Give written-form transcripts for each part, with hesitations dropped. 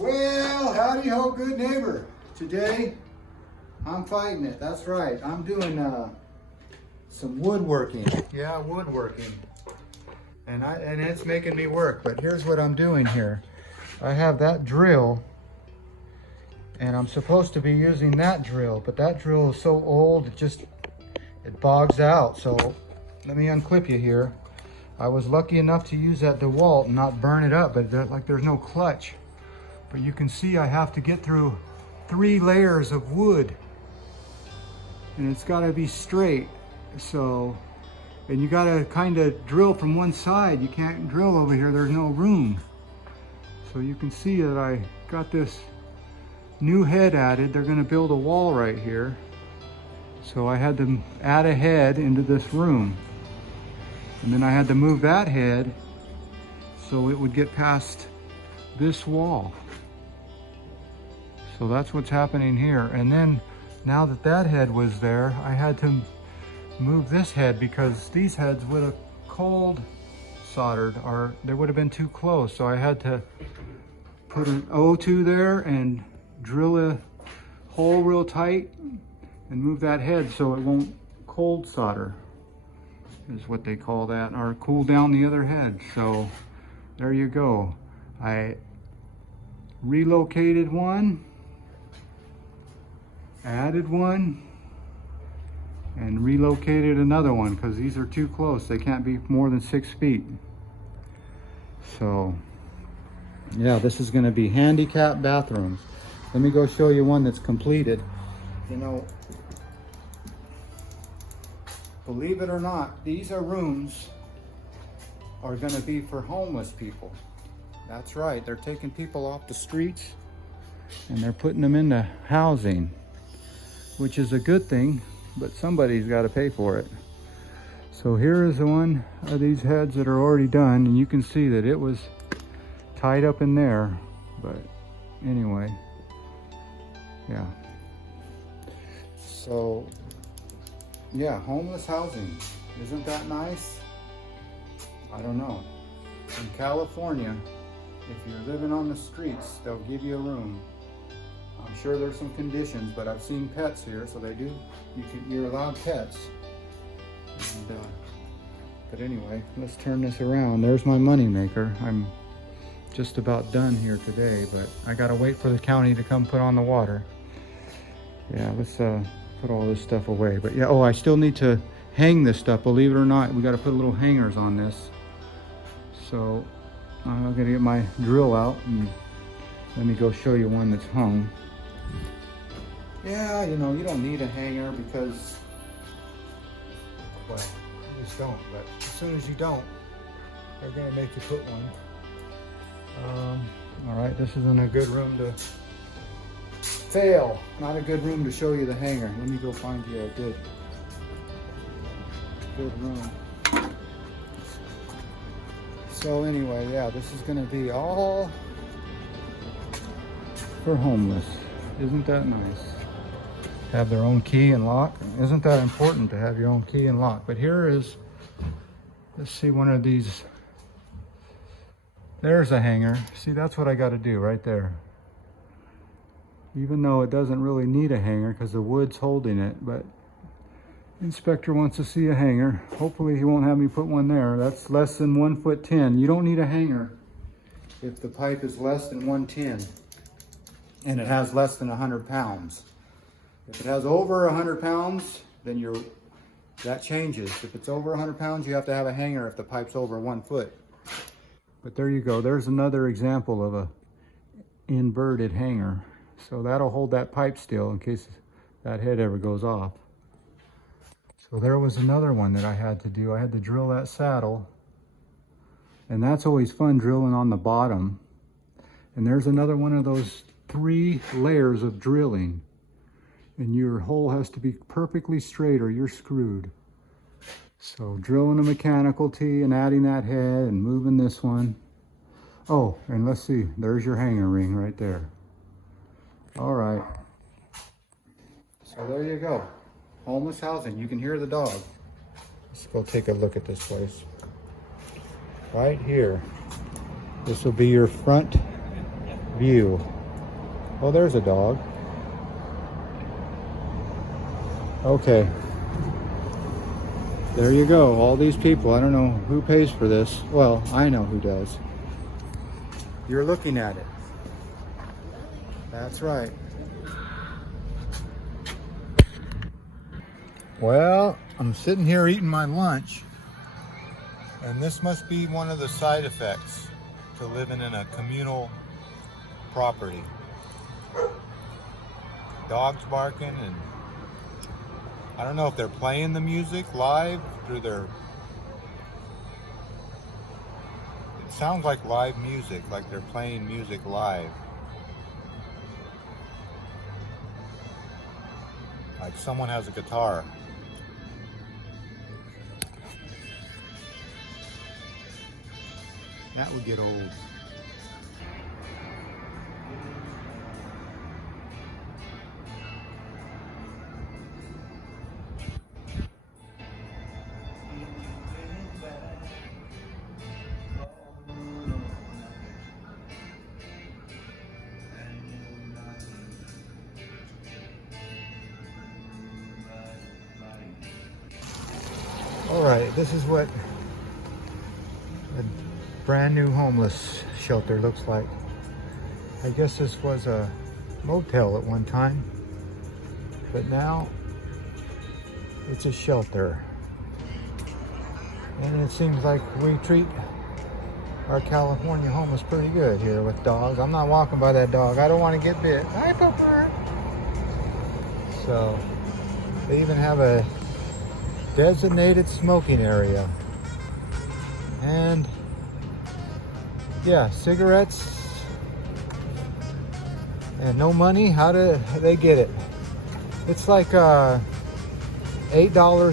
Well, howdy ho, good neighbor. Today, I'm fighting it. That's right. I'm doing some woodworking. Yeah, woodworking. And it's making me work. But here's what I'm doing here. I have that drill, and I'm supposed to be using that drill, but that drill is so old, it bogs out. So let me unclip you here. I was lucky enough to use that DeWalt and not burn it up, but there's no clutch. But you can see I have to get through 3 layers of wood, and it's got to be straight. So, and you got to kind of drill from one side. You can't drill over here, there's no room. So you can see that I got this new head added. They're going to build a wall right here. So I had to add a head into this room. And then I had to move that head so it would get past this wall. So that's what's happening here. And then now that that head was there, I had to move this head because these heads would have cold soldered, or they would have been too close. So I had to put an O2 there and drill a hole real tight and move that head so it won't cold solder, is what they call that, or cool down the other head. So there you go. I relocated one, added one, and relocated another one because these are too close. They can't be more than 6 feet. So yeah, this is going to be handicap bathrooms. Let me go show you one that's completed. You know, believe it or not, these are rooms are going to be for homeless people. That's right, they're taking people off the streets and they're putting them into housing, which is a good thing, but somebody's got to pay for it. So here is the one of these heads that are already done, and you can see that it was tied up in there. But anyway, yeah. So yeah, homeless housing, isn't that nice? I don't know. In California, if you're living on the streets, they'll give you a room. I'm sure there's some conditions, but I've seen pets here, so they do. You're allowed pets. And, but anyway, let's turn this around. There's my money maker. I'm just about done here today, but I gotta wait for the county to come put on the water. Yeah, let's put all this stuff away. But yeah, oh, I still need to hang this stuff. Believe it or not, we got to put little hangers on this. So I'm gonna get my drill out and let me go show you one that's hung. Yeah, you know, you don't need a hanger because, well, you just don't. But as soon as you don't, they're gonna make you put one. All right, this isn't a good room to fail. Not a good room to show you the hanger. Let me go find you a good room. So anyway, yeah, this is gonna be all for homeless. Isn't that nice? Have their own key and lock. Isn't that important to have your own key and lock? But here is, let's see, one of these. There's a hanger. See, that's what I got to do right there. Even though it doesn't really need a hanger because the wood's holding it, but inspector wants to see a hanger. Hopefully he won't have me put one there. That's less than 1'10". You don't need a hanger if the pipe is less than 110 and it has less than 100 pounds. If it has over 100 pounds, then that changes. If it's over 100 pounds, you have to have a hanger if the pipe's over 1 foot. But there you go. There's another example of a inverted hanger. So that'll hold that pipe still in case that head ever goes off. So there was another one that I had to do. I had to drill that saddle. And that's always fun, drilling on the bottom. And there's another one of those 3 layers of drilling. And your hole has to be perfectly straight or you're screwed. So drilling a mechanical tee and adding that head and moving this one. Oh, and let's see, there's your hanger ring right there. All right. So there you go. Homeless housing. You can hear the dog. Let's go take a look at this place. Right here. This will be your front view. Oh, there's a dog. Okay. There you go. All these people. I don't know who pays for this. Well, I know who does. You're looking at it. That's right. Well, I'm sitting here eating my lunch, and this must be one of the side effects to living in a communal property. Dogs barking, and I don't know if they're playing the music live through their... It sounds like live music, like they're playing music live. Like someone has a guitar. That would get old. All right, this is what a brand new homeless shelter looks like. I guess this was a motel at one time, but now it's a shelter. And it seems like we treat our California homeless pretty good here with dogs. I'm not walking by that dog. I don't want to get bit. Hi, Pupper. So they even have a designated smoking area. And yeah, cigarettes and no money. How do they get it? It's like $8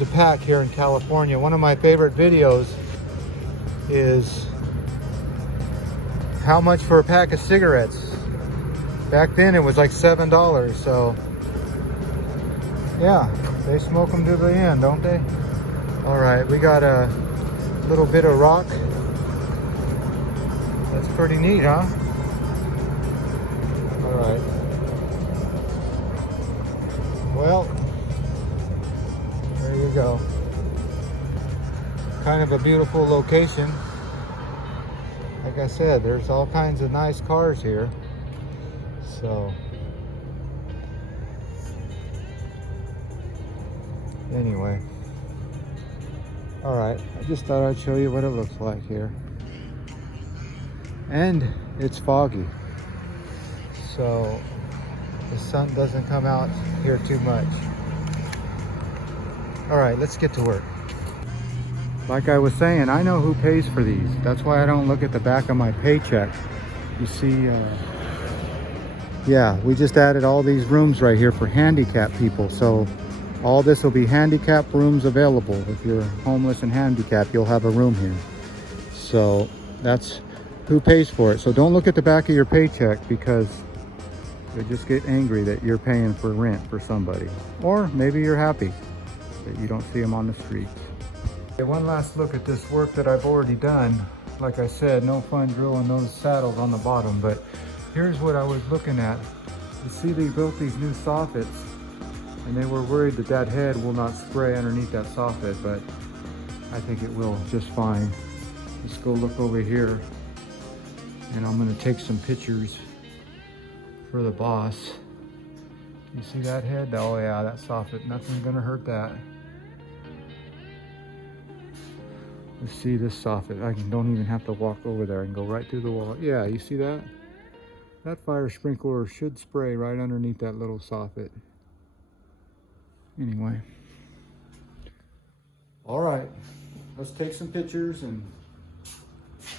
a pack here in California. One of my favorite videos is how much for a pack of cigarettes. Back then it was like $7, so yeah, they smoke them to the end, don't they? All right, we got a little bit of rock. That's pretty neat, huh? All right. Well, there you go. Kind of a beautiful location. Like I said, there's all kinds of nice cars here. So anyway, all right, I just thought I'd show you what it looks like here. And it's foggy, so the sun doesn't come out here too much. All right, let's get to work. Like I was saying, I know who pays for these. That's why I don't look at the back of my paycheck. You see, yeah, we just added all these rooms right here for handicapped people. So all this will be handicapped rooms available. If you're homeless and handicapped, you'll have a room here. So that's who pays for it. So don't look at the back of your paycheck, because you'll just get angry that you're paying for rent for somebody. Or maybe you're happy that you don't see them on the streets. Okay, one last look at this work that I've already done. Like I said, no fun drilling those saddles on the bottom, but here's what I was looking at. You see, they built these new soffits, and they were worried that that head will not spray underneath that soffit, but I think it will just fine. Let's go look over here, and I'm gonna take some pictures for the boss. You see that head? Oh yeah, that soffit, nothing's gonna hurt that. Let's see this soffit. I don't even have to walk over there. I can go right through the wall. Yeah, you see that? That fire sprinkler should spray right underneath that little soffit. Anyway. All right, let's take some pictures and...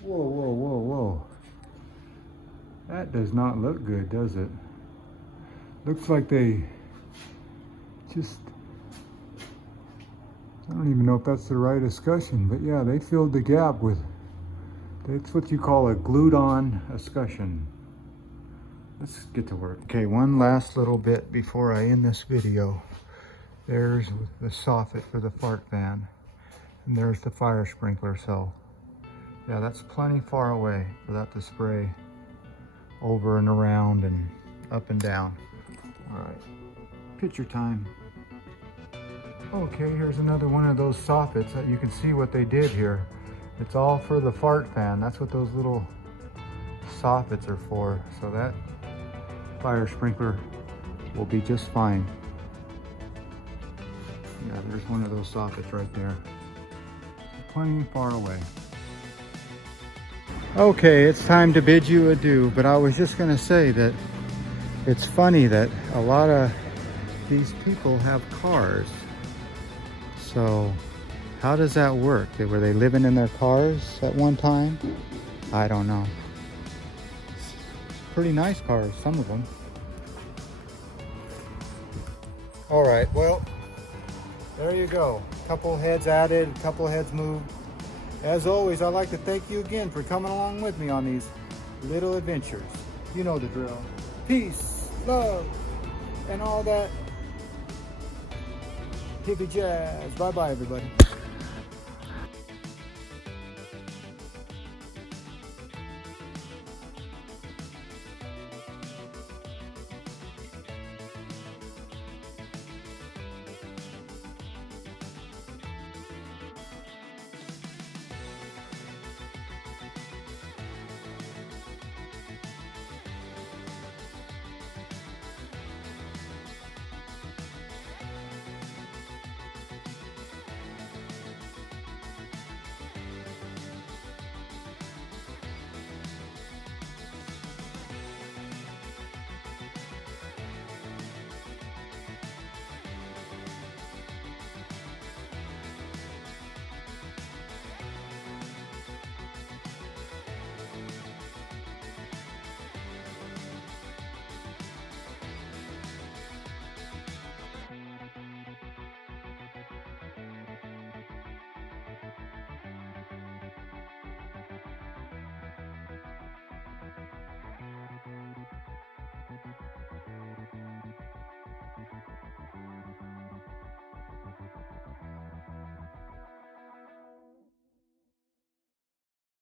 Whoa, whoa, whoa, whoa. That does not look good, does it? Looks like they just... I don't even know if that's the right escutcheon, but yeah, they filled the gap with... That's what you call a glued-on escutcheon. Let's get to work. Okay, one last little bit before I end this video. There's the soffit for the fart fan, and there's the fire sprinkler. So yeah, that's plenty far away for that to spray over and around and up and down. All right, picture time. Okay, here's another one of those soffits. You can see what they did here. It's all for the fart fan. That's what those little soffits are for. So that fire sprinkler will be just fine. Yeah, there's one of those soffits right there. Plenty far away. Okay, it's time to bid you adieu, but I was just gonna say that it's funny that a lot of these people have cars. So how does that work? Were they living in their cars at one time? I don't know. Pretty nice cars, some of them. All right, well, there you go. Couple heads added, couple heads moved. As always, I'd like to thank you again for coming along with me on these little adventures. You know the drill. Peace, love, and all that hippie jazz. Bye-bye, everybody.